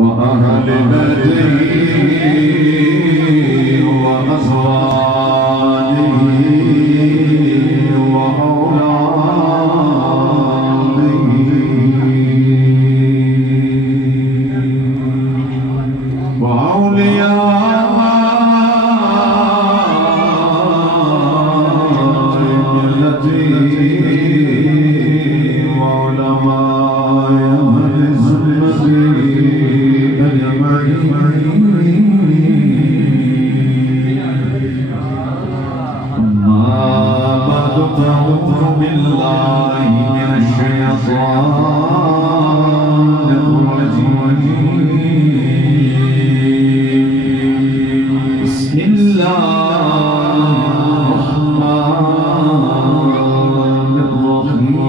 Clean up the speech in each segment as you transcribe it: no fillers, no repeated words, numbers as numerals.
وأهل بيته وأزواجه وأولاده وأولياء ملته وعلماء أهل سنته أعوذ بالله من الشيطان الرجيم بسم الله الرحمن الرحيم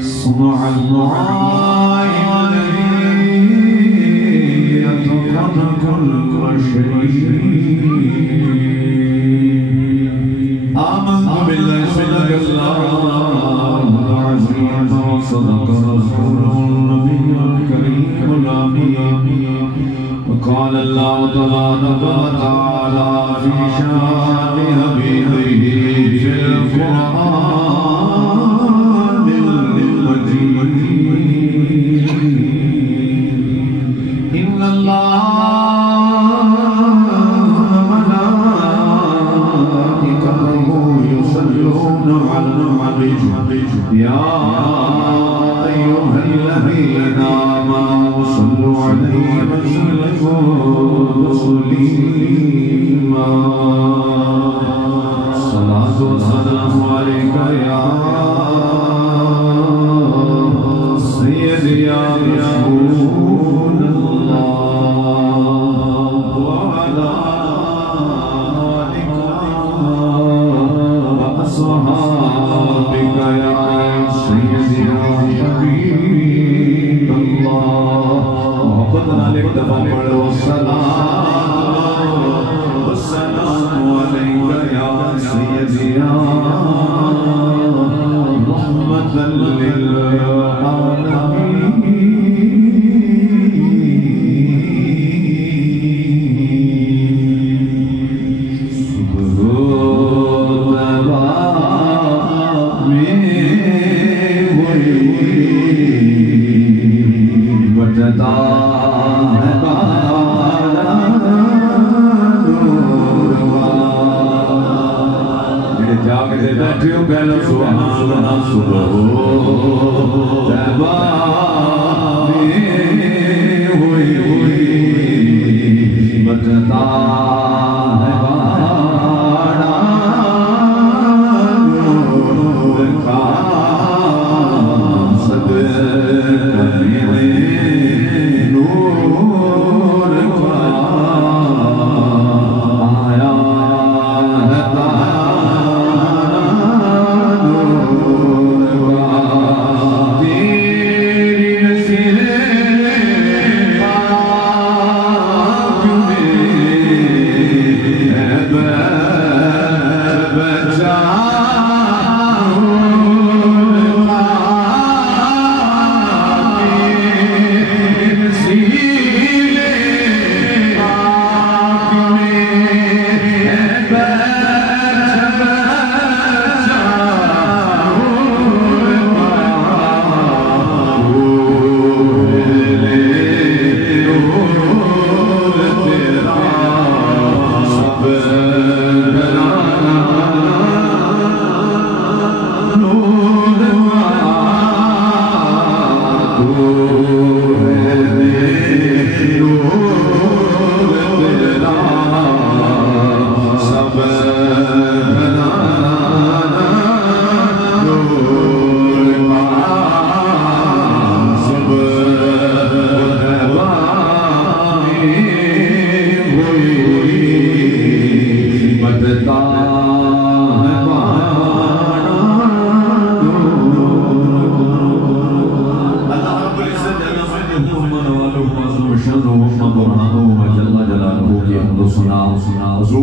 صنع الله الذي يتقن كل شيء آمنت بالله صدق الله العظيم وصدق رسوله النبي الكريم الأمين وقال الله تبارك وتعالى في شأن حبيبه في القرآن المجيد إن الله يا أيها الذين آمنوا صلوا عليه وسلموا تسليما الصلاة والسلام عليك يا سيدي يا رسول الله وعلى آلك وأصحابك يا سيدي يا حبيب الله محبتنا لك والسلام عليك يا سيدي يا رحمة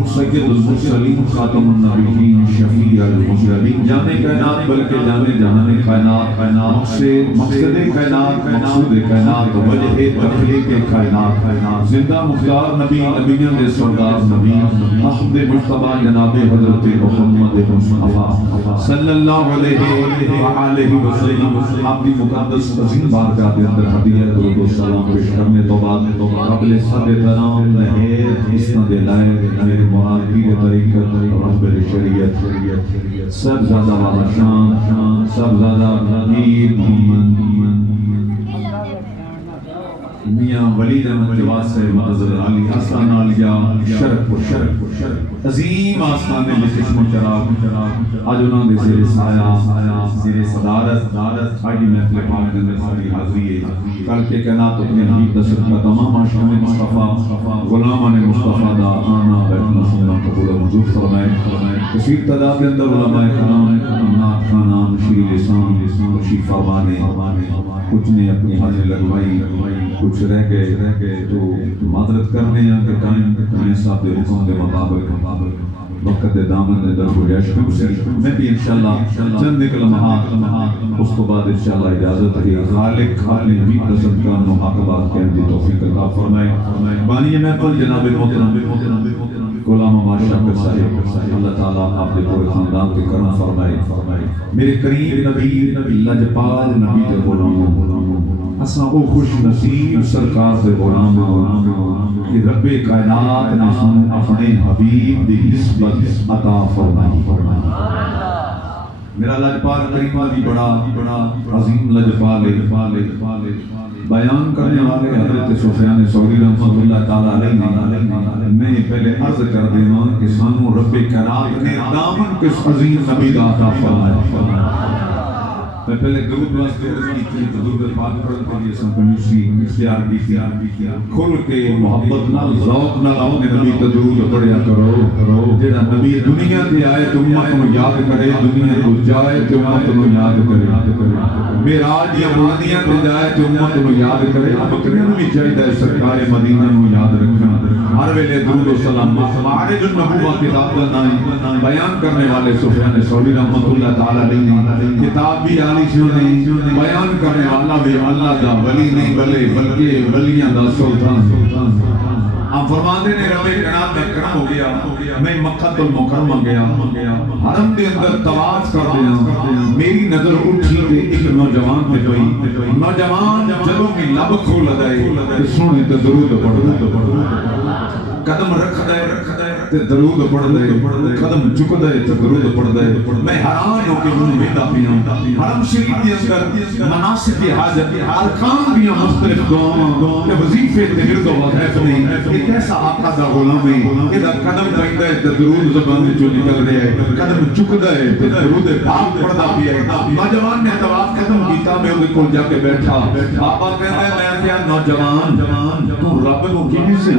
سید المرسلین خاتم النبیین شفیع المذنبین جانے کائنات بلکہ جانے جہان کائنات مقصد کائنات مقصود کائنات وجہ تخلیق کائنات زندہ مختار نبی نبیوں دے سردار نبی احمد مصطفیٰ جناب حضرت محمد مصطفیٰ صلی اللہ علیہ وآلہ وسلم آپ کی مقدس عظیم بارگاہ کے اندر ہدیہ درود و سلام پیش کرنے تو بعد قبل صد تنام نہیت اسند لائے میرے مراد پیر طریقت رہبر شریعت سب زیادہ والا شان سب زیادہ پیر محمد میاں ولید احمد جواد سے معذر علی آستان عالیہ شرف عظیم آستان میں چشم و چراغ آج انہوں نے زیر سایہ زیر صدارت آئی محفل پاک کے اندر ساری حاضری ہے کل کے کائنات اپنے حبیب دست کا تمام عاشقان مصطفیٰ غلامان مصطفیٰ دا آنا بیٹھنا سننا قبول منظور فرمائے کثیر تعداد کے اندر علماء کرام نعت خانان شیر لسان شیف فرمانے کچھ نے اپنی حاضر لگوائی کچھ رہ گئے تو معذرت کرنے ہیں کہ ٹائم صاحب دے حکم کے مطابق وقت دامن نے در گزش میں بھی انشاءاللہ چند لمحات اس کو بعد انشاءاللہ اجازت ہے خالق خالق بھی قسم کا نوحق بات کہنے دی توفیق عطا فرمائے بانی محفل جناب محترم غلام بادشاہ پر صاحب اللہ تعالیٰ آپ کے پورے خاندان کے کرم فرمائے میرے قریب نبی لجپال نبی کے غلاموں اساں او خوش نصیب سرکار دے غلام کہ رب کائنات نے ہم اپنے حبیب دی نسبت عطا فرمائی میرا لجپال کریم بھی بڑا عظیم لجپال بیان کرنے والے حضرت سفیان ثوری رحمۃ اللہ تعالیٰ علیہ میں پہلے عرض کر دیواں کہ سانو رب کائنات نے دامن کس عظیم نبی دا عطا فرمایا میں پہلے درود واسطے عرض کی تھی تو درود پاک پڑھن کے لیے سن کنیسی اختیار بھی کیا کھل کے محبت نال ذوق نال اپنے نبی تے درود پڑھیا کرو جڑا نبی دنیا تے آئے تو امت نو یاد کرے دنیا تو جائے تو امت نو یاد کرے معراج یا بلندیاں تے جائے تو امت نو یاد کرے بکریاں نو بھی چاہیے سرکار مدینہ نو یاد رکھنا ہر ویلے درود و سلام معارج النبوہ کتاب کا نام بیان کرنے والے سفیان ثوری رحمۃ اللہ تعالی علیہ کتاب بھی بیان کرنے والا بھی اللہ دا ولی نہیں بلکہ ولیاں دا سلطان آپ فرماتے نے رب کائنات میں کرم ہو گیا میں مکہ المکرمہ گیا حرم دے اندر طواف کر دیا میری نظر اٹھی تے ایک نوجوان پہ گئی نوجوان جدوں میں لب کھول دے سونے تے درود پڑھ قدم رکھ دے تے درود پڑھ دے قدم چک دے تے درود پڑھ دے میں حیران ہو کے انہوں ویدہ پیا حرم شریف کے اندر مناسک حاجت ارکان بھی مختلف دعاواں تے وظیفے تے ورد و وظائف نہیں ایک ایسا آقا دا غلام ہے کہ قدم رکھ دے تے درود زبان وچوں نکل رہا ہے قدم چک دے تے درود پاک پڑھدا پیا ہے نوجوان نے طواف ختم کیتا میں اس کول جا کے بیٹھا آقا کہندا میں کیا نوجوان تو رب کو کیویں سے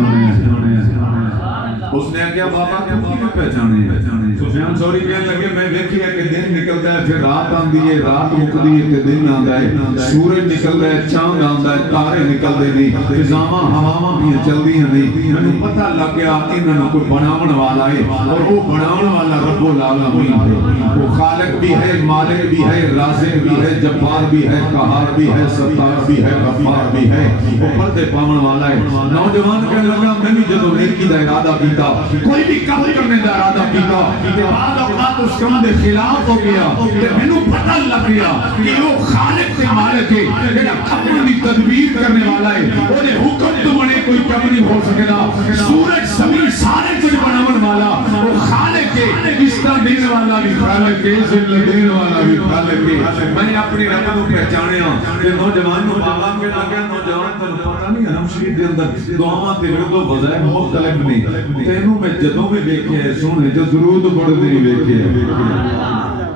اس نے کیا بابا کو کیوں پہچانے سفیان ثوری کہنے لگے میں دیکھیا کہ دن نکلتا ہے پھر رات آندی ہے رات مکدی ہے کہ دن آندا ہے سورج نکل رہا ہے چاند آندا ہے تارے نکل دے نہیں فضاواں ہواواں بھی چلدی ہیں نہیں میں پتہ لگ گیا انہاں کوئی بناون والا ہے اور وہ بناون والا رب العالمین ہے وہ خالق بھی ہے مالک بھی ہے رازق بھی ہے جبار بھی ہے قہار بھی ہے ستار بھی ہے غفار بھی ہے وہ پردے پاون والا ہے نوجوان کہنے لگا میں بھی جدوں نیکی دا ارادہ کیتا کوئی بھی کام کرنے دا ارادہ کیتا کہ بعد اوقات اس کام دے خلاف ہو گیا کہ مینوں پتہ لگ گیا کہ وہ خالق تے مالک ہے جڑا اپنی تدبیر کرنے والا ہے او دے حکم تو بنے کوئی کم نہیں ہو سکدا سورج زمین سارے کچھ بناون والا وہ خالق ہے اس طرح دینے والا بھی خالق ہے ذل دینے والا بھی خالق ہے میں اپنی رب کو پہچانیا کہ نوجوان نو بابا کے لگا نوجوان تے پتہ نہیں ہم شریف دے اندر دعاواں تے ورد و وظائف مختلف نہیں تینوں میں جدوں میں دیکھے سونے جو درود پڑھ نہیں دیکھے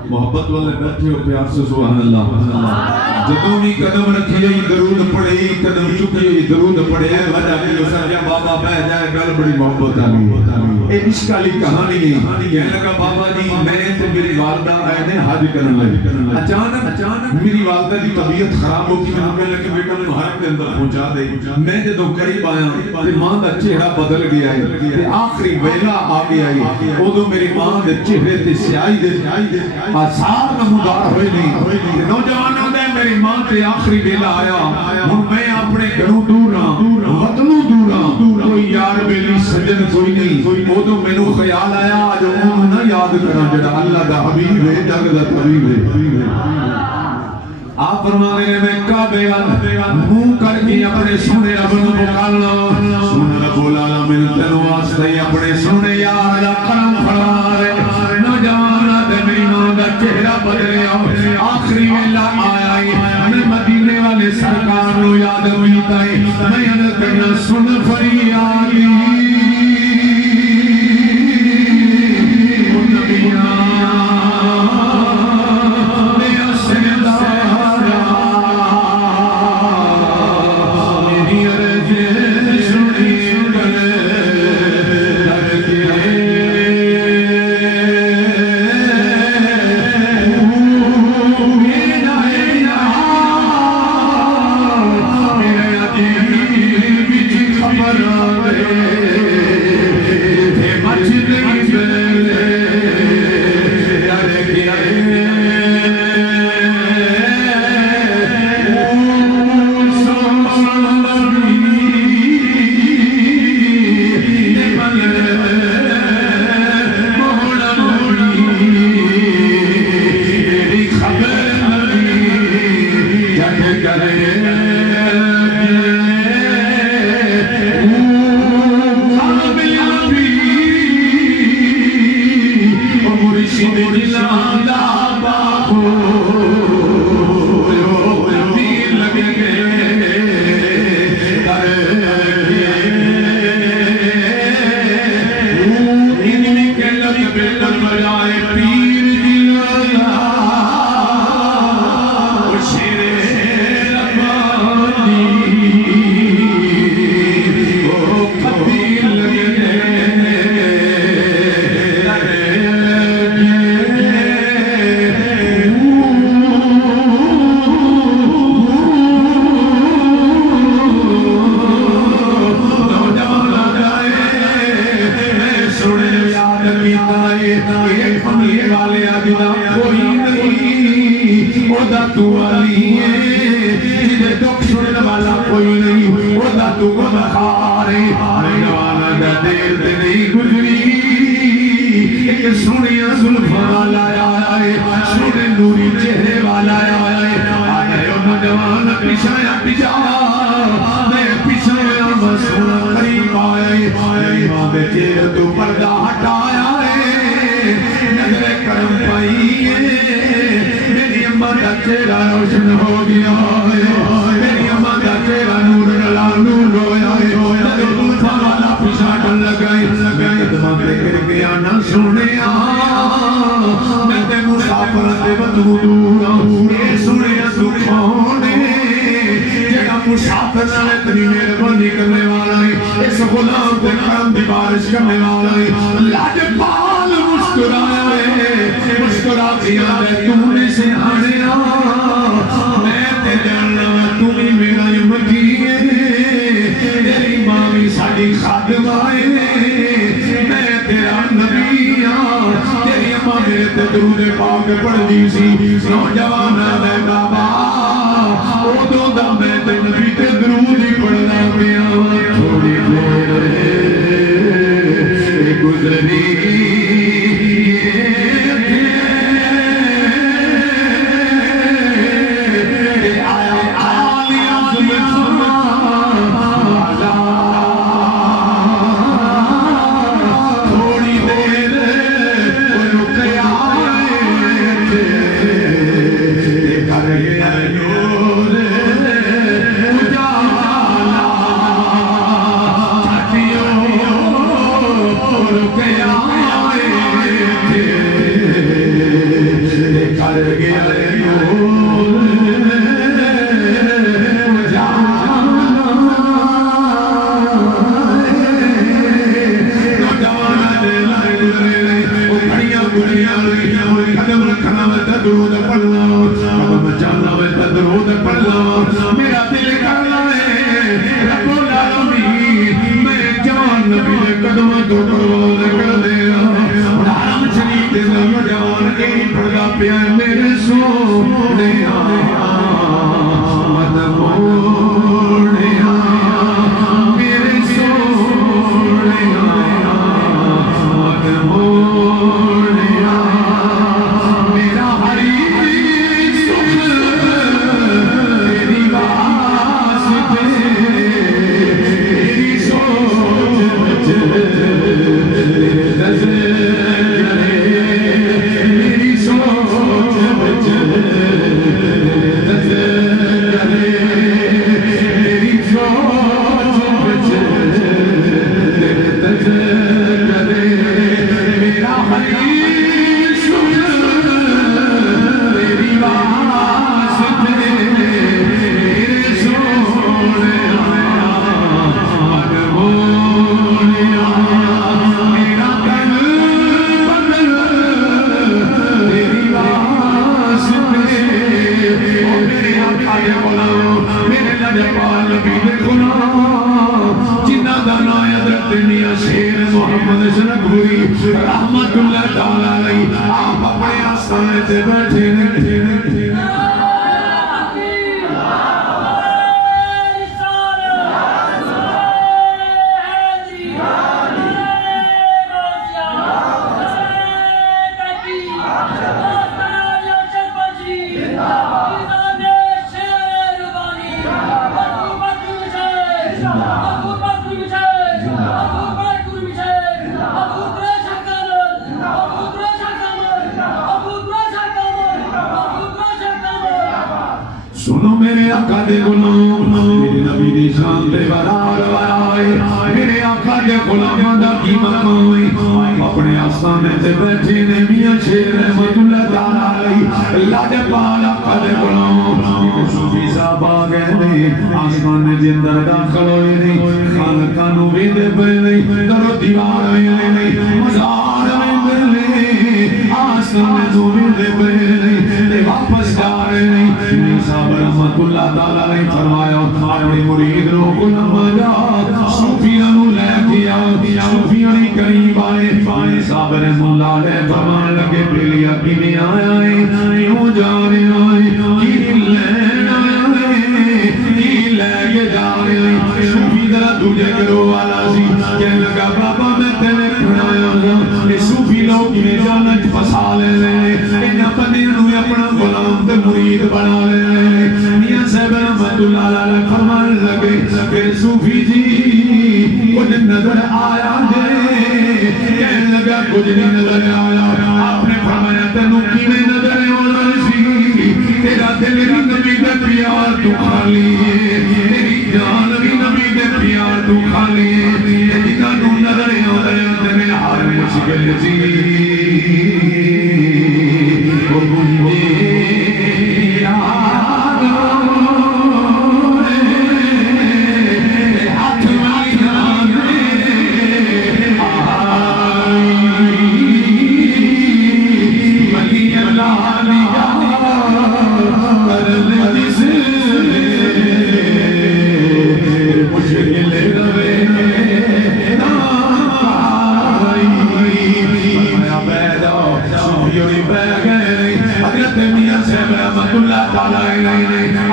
محبت والے بیٹھے ہو پیار سے سبحان اللہ جدوں بھی قدم رکھی ہوئی درود پڑھے قدم چکی ہوئی درود پڑھے وجہ کہ سرجا بابا بہ جائے گل بڑی محبت والی ہے عشق والی کہانی ہے کہنے لگا بابا جی میں تے میری والدہ آئے نے حج کرن لگے اچانک میری والدہ کی طبیعت خراب ہو گئی میں لگے بیٹا میں حرم کے اندر پہنچا دے میں جدوں قریب آیا تے ماں دا چہرہ بدل گیا ہے تے آخری ویلا آ گیا ہے اودوں میری ماں دے چہرے تے سیاہی دے آثار نمودار ہوئے نہیں نوجوانوں دے میری ماں تے آخری ویلا آیا ہن میں اپنے گھروں دور ہاں وطنوں دور ہاں کوئی یار بیلی سجن کوئی نہیں اودوں مینوں خیال آیا جو اونوں نہ یاد کراں جڑا اللہ دا حبیب ہے جگ دا طبیب ہے آپ فرمانے نے میں کعبے منہ کر کے اپنے سونے رب نو پکارنا سونے رب العالمین تینو واسطے اپنے سونے یار دا کرم فرما رہے نوجوان تے میری ماں دا چہرہ بدلیا آخری ویلا آیا میں مدینے والے سرکار نو یاد کیتا ہے میں عرض کرنا سن فریادی دے غلام میرے لجپال نبی دے غلام جنہ دا نام حضرت میاں شیر محمد شرکپوری رحمت اللہ تعالی علیہ آپ اپنے آستانے تے بیٹھے سنو میرے آقا دے غلام میرے نبی دی شان تے برار برائے میرے آقا دے غلام دا کی مقام اپنے آستانے تے بیٹھے نے میاں شیر رحمت اللہ تعالی اللہ دے پال آقا دے غلام صوفی صاحب آ گئے نہیں آسمانے دے اندر داخل ہوئے نہیں خالقانو بھی دے پہ نہیں در دیوار میں نہیں مزار میں نہیں آسمانے دو بھی دے پہ نہیں دے واپس جا رہے نہیں صاحب رحمت اللہ تعالیٰ نے فرمایا اپنے مرید رو غلام جا صوفیانو لے کیا صوفیانی قریب آئے صاحب رحمت اللہ نے فرمان لگے پلیا کی میں آیا ہے کیوں جا رہے آئے کی لین آیا ہے کی لے کے جا رہے آئے صوفی ذرا تجھے کرو والا سی کہنے لگا بابا میں تیرے کھڑایا ہوں یہ صوفی لوگ میں جانت پسا لے لے انہا پنی انہوں اپنا غلام تے مرید بنا لے میاں صاحب رحمت اللہ علیہ فرمان لگے کہ صوفی جی کچھ نظر آیا ہے کہنے لگا کچھ نہیں نظر آیا آپ نے فرمایا تینوں کی میں نظر آنا سی تیرا دل بھی نبی دے پیار تو خالی ہے تیری جان بھی نبی دے پیار تو خالی ہے جنہا تو نظر آنا تیرے ہر مشکل جی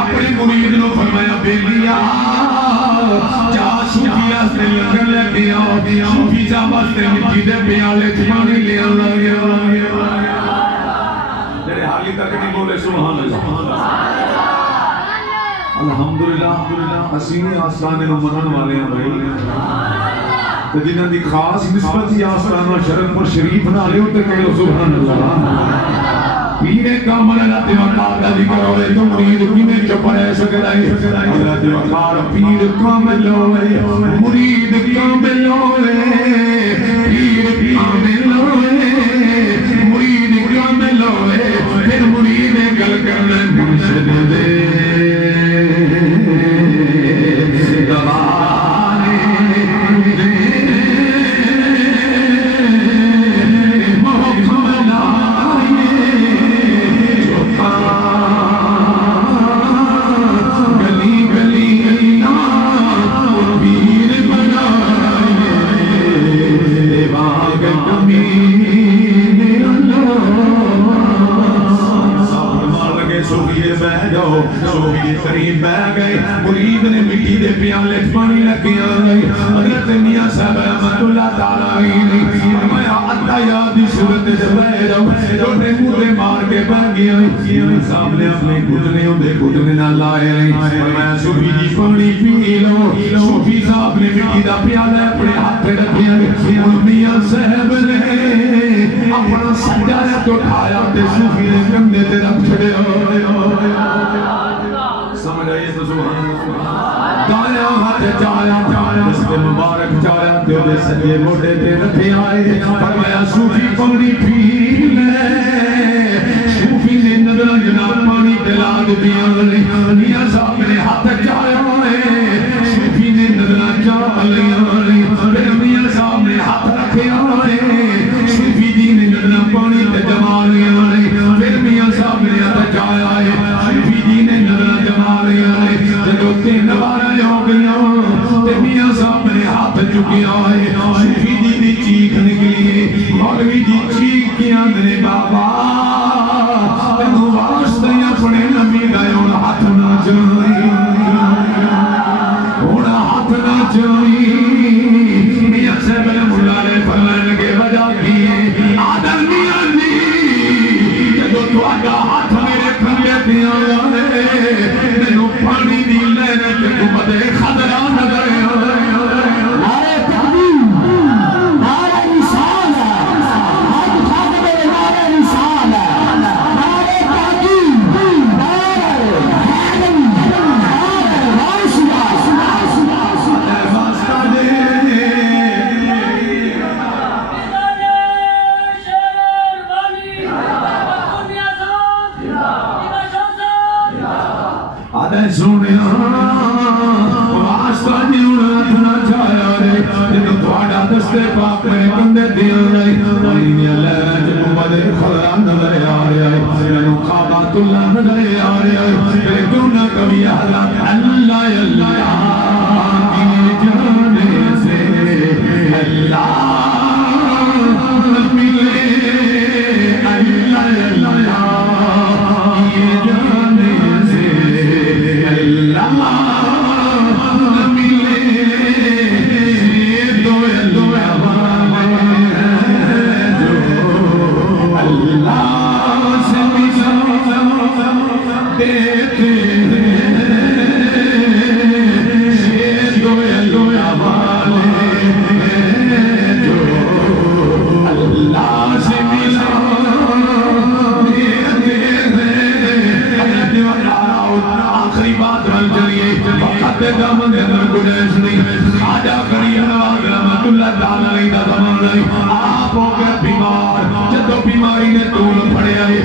اپنے مرید نو فرمایا بیلیا جا صوفی آستے لنگر لے کے آؤ صوفی صاحب آستے مٹی دے پیالے چھپانے لے آؤ میرے حالی تک نہیں بولے سبحان اللہ الحمدللہ اسینے آسانے نو منن والے ہیں بھائی جنہاں دی خاص نسبت ہی آسانہ شرم پر شریف نہ لے ہوتے کہہ لو سبحان اللہ پیرے کامل اللہ وقار کا ذکر ہوئے تو مرید پینے چپڑے سکرائی حضرت وقار پیر کامل ہوئے مرید کامل ہوئے پیر کامل ہوئے مرید کامل ہوئے پھر مرید گل کرنے مرشد دے دبانے قریب بہ گئے مرید نے مٹی دے پیالے پانی لگے آئی حضرت میاں صاحب رحمت اللہ تعالی فرمایا اتا یادی صورت سے بہ جاؤ چھوٹے موٹے مار کے بہ گیا صاحب نے اپنے گھٹنے اندے گھٹنے نہ لائے فرمایا صوفی جی پانی پی لو صوفی صاحب نے مٹی دا پیالہ اپنے ہاتھ پہ رکھیا میاں صاحب نے اپنا سجادہ اٹھایا تے صوفی نے کندھے تے رکھ چھڑے سمجھ آئیے تو سبحان اللہ دایا ہاتھ چایا دست مبارک چایا تیرے سجے موڑے تے رکھے آئے فرمایا صوفی پانی پی لے صوفی نے نظر جناب پانی دلا دیا میاں صاحب نے ہاتھ چایا صوفی نے نظر چاہ لیا میاں صاحب نے ہاتھ رکھے آئے صوفی جی نے نظر پانی تے جما لیا پھر میاں صاحب نے ہاتھ چایا صوفی جی نے نظر جما کے آئے شہیدی دی چیخ نکلی مولوی جی چیخ کے آندھنے بابا تینوں واسطے اپنے نبی دا ہن ہاتھ نہ چاہی ہن ہاتھ نہ چاہی میاں صاحب نے ملالے فرمائن لگے وجہ کی آدم میاں جی جدو تہاڈا ہاتھ میرے کھنگے تے آیا مینوں پانی دی لہر تے گنبد خضرا نظر سونے واسطہ جیونا تھنا چاہیا رے جنہوں تھوڑا دستے پاک میں کندے دیا رہے پانی اللہ جنہوں بدے خضرہ نظر آ رہے جنہوں خوابات اللہ نظر آ رہے پھر کیوں نہ کبھی حضرت اللہ اللہ کی جانے سے اللہ ملے اللہ اللہ کی جانے سے اللہ ملے دو اللہ سے دیتے دو اللہ سے ملا آخری بات بن چلیے وقت دامن اندر گریز نہیں خواجہ کریم نواز رحمت اللہ تعالیٰ علیہ دا زمان نہیں آپ ہو گئے بیمار جدو بیماری نے طول پڑے آئے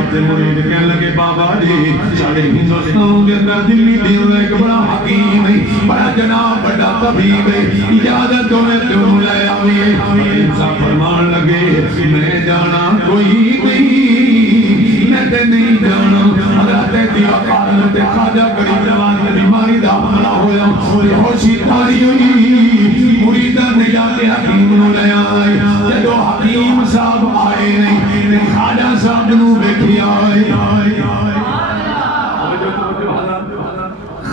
اپنے مرید کہنے لگے بابا جی ساڑھے ہندوستان کے اندر دلی دیوں ایک بڑا حکیم ہے بڑا جناب بڑا طبیب ہے اجازت ہوئے تم لے آئیے انسان فرمان لگے میں جانا کوئی نہیں میں تے نہیں جانا حضرت دیو قارن تے خواجہ کریم نواز نے بیماری دا حملہ ہویا بے ہوشی تاری ہوئی مریدہ نے جا کے حکیم نو لے آئے جدو حکیم صاحب آئے نہیں خواجہ صاحب نو بیٹھی آئے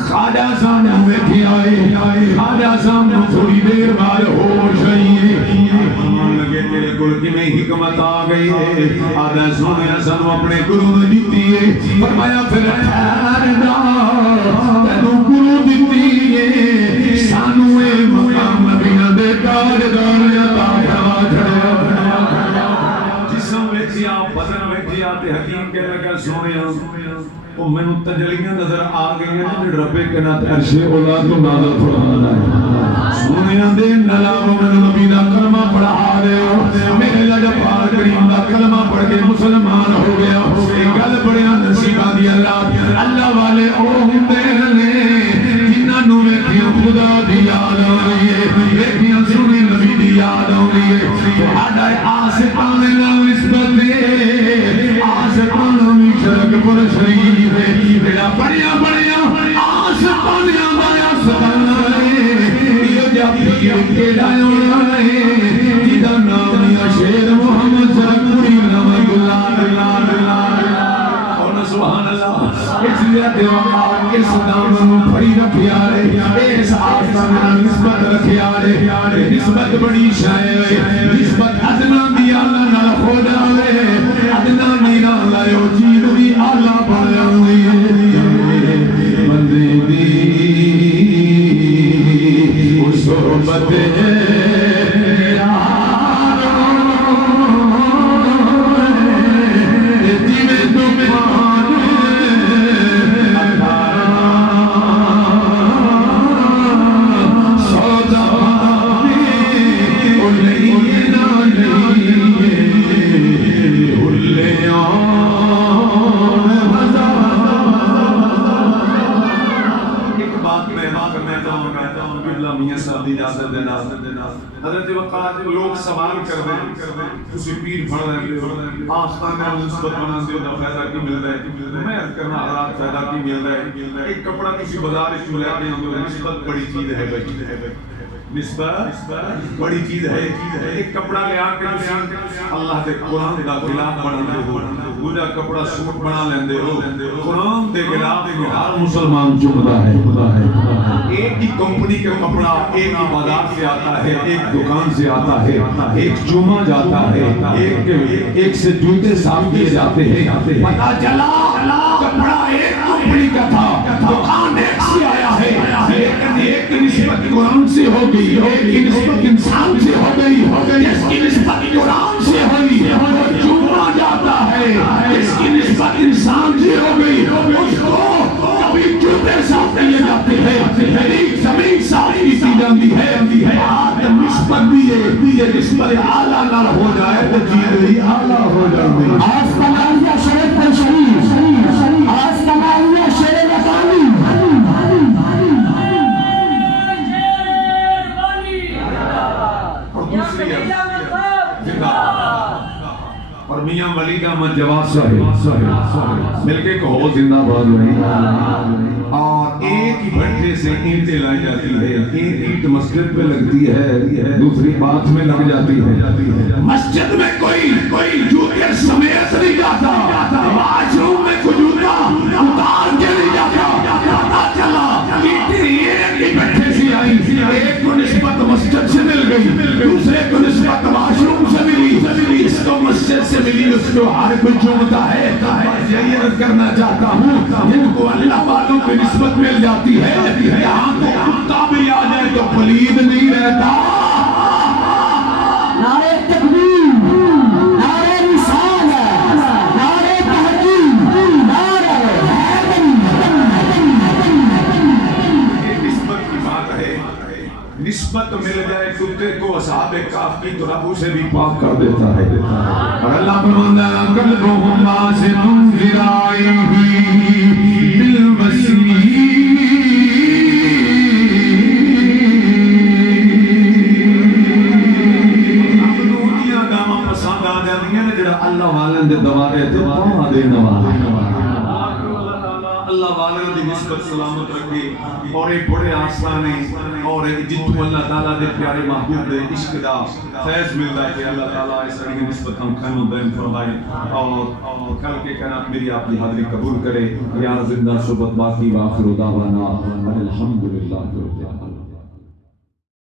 خواجہ صاحب نو بیٹھی آئے خواجہ صاحب نو تھوڑی دیر بعد ہوش آئیے لگے تیرے گل کی میں حکمت آ گئی ہے آدھا سونے سنو اپنے گروہ میں دیتی ہے فرمایا پھر ٹھہرنا تینوں گروہ دیتی ہے سانو اے مقام نبینا دے کارگار عطا فرما جسم ویکھیا بدن ویکھیا تے حکیم کہنے لگا سونے وہ میں تجلیاں نظر آ گئی ہیں جو رب کے نات عرش اولاد کو نازل فرمانا ہے سونیاں دے نلاو میں نبی دا کلمہ پڑھا رہے ہو میرے لجپال کریم دا کلمہ پڑھ کے مسلمان ہو گیا ایک گل بڑیا نصیبہ دی اللہ والے او ہوندے نے جنہاں نو ویکھیاں خدا دی یاد آ رہی ہے ویکھیاں سونے نبی دی یاد آ رہی ہے تہاڈا آسمان نال نسبت ہے آسمان میں شرک پر شریف میرا بڑیا بڑیا آس پانیاں بایا ستانا ہے یہ جا پیر کے ڈائیونا ہے جیدہ نامیہ شیر محمد سرکوری نمک اللہ سبحان اللہ اس لیے دیوار اس نام میں پڑی رکھی آرے اس آسان میں نسبت رکھی آرے نسبت بڑی شاعر ہے نسبت ادنا دی اللہ نہ خود آرے ادنا میرا لائیو چیز بھی اللہ بڑھا ہوئی بندے دی اس صحبت ہے حضرت وقت لوگ سوال کر دیں کسی پیر پڑھ رہے ہیں آستان میں نسبت بنا سے ہوتا فیضہ کی مل رہا ہے میں کرنا حضرات فیضہ کی مل رہا ہے ایک کپڑا کسی بازار اس ملے آنے ہم نسبت بڑی چیز ہے نسبت بڑی چیز ہے. ایک کپڑا لے آ کے اللہ دے قرآن دا خلاف بنا ہو, دوجا کپڑا سوٹ بنا لیندے ہو, قرآن دے خلاف ہر مسلمان چمتا ہے. ایک ہی کمپنی کا کپڑا ایک ہی بازار سے آتا ہے, ایک دکان سے آتا ہے, ایک چوما جاتا ہے, ایک سے جوتے صاف کیے جاتے ہیں. پتہ چلا کپڑا ایک کمپنی کا تھا, دکان ایک سے آیا ہے, لیکن ایک کی نسبت قرآن سے ہو گئی, ایک کی نسبت انسان سے ہو گئی, جس کی نسبت قرآن سے ہوئی وہ چوما جاتا ہے, جس کی نسبت انسان سے ہو گئی اس کو کبھی جوتے صاف کیے جاتے ہیں, زمین صاف کی جاتی ہے. نسبت بھی ہے, نسبت اعلیٰ نہ ہو جائے تو چیز اعلیٰ ہو جائے. آج کمالیا شریف پر شریف, آج کمالیا شریف اکالی. اور میاں ولی احمد جواد صاحب مل کے کہو زندہ باد بھائی. اور ایک ہی بھٹے سے اینٹیں لائی جاتی ہے, ایک اینٹ مسجد پہ لگتی ہے, دوسری بات میں لگ جاتی ہے. مسجد میں کوئی جوتے سمیت نہیں جاتا, واش روم میں کوئی جوتا اتار کے نہیں جاتا. پتہ چلا اینٹیں ایک ہی بھٹے سے آئی, ایک کو نسبت مسجد سے مل گئی, دوسرے کو نسبت واش روم سے ملی, اس کو مسجد سے ملی, اس کو ہر کوئی چومتا ہے. یہی عرض کرنا چاہتا ہوں جن کو اللہ والوں کی نسبت مل جاتی ہے, یہاں تو کتا بھی آ جائے تو پلید نہیں رہتا. نعرہ تکبیر, نعرہ رسالت, نعرہ تحقیق, نعرہ حیدری. نسبت کی بات ہے, نسبت مل جائے کتے کو اصحاب کہف کی تو رب اسے بھی پاک کر دیتا ہے. اور اللہ فرماتا ہے قلبهم باسط ذرائعه بالوسیع. دنیا دا پسند آ جاندیاں نے جڑا اللہ والے دے دوارے تے پاواں دے نوالے. اللہ والوں دی نسبت سلامت رکھے اور ایک بڑے آستانے اور جتوں اللہ تعالیٰ دے پیارے محبوب دے عشق دا فیض ملتا ہے. اللہ تعالیٰ اس کی نسبت ہم خیم و دین فرمائے اور کل کے کائنات میری آپ کی حاضری قبول کرے. یا زندہ صحبت باقی وآخر دعوانا الحمدللہ رب العالمین.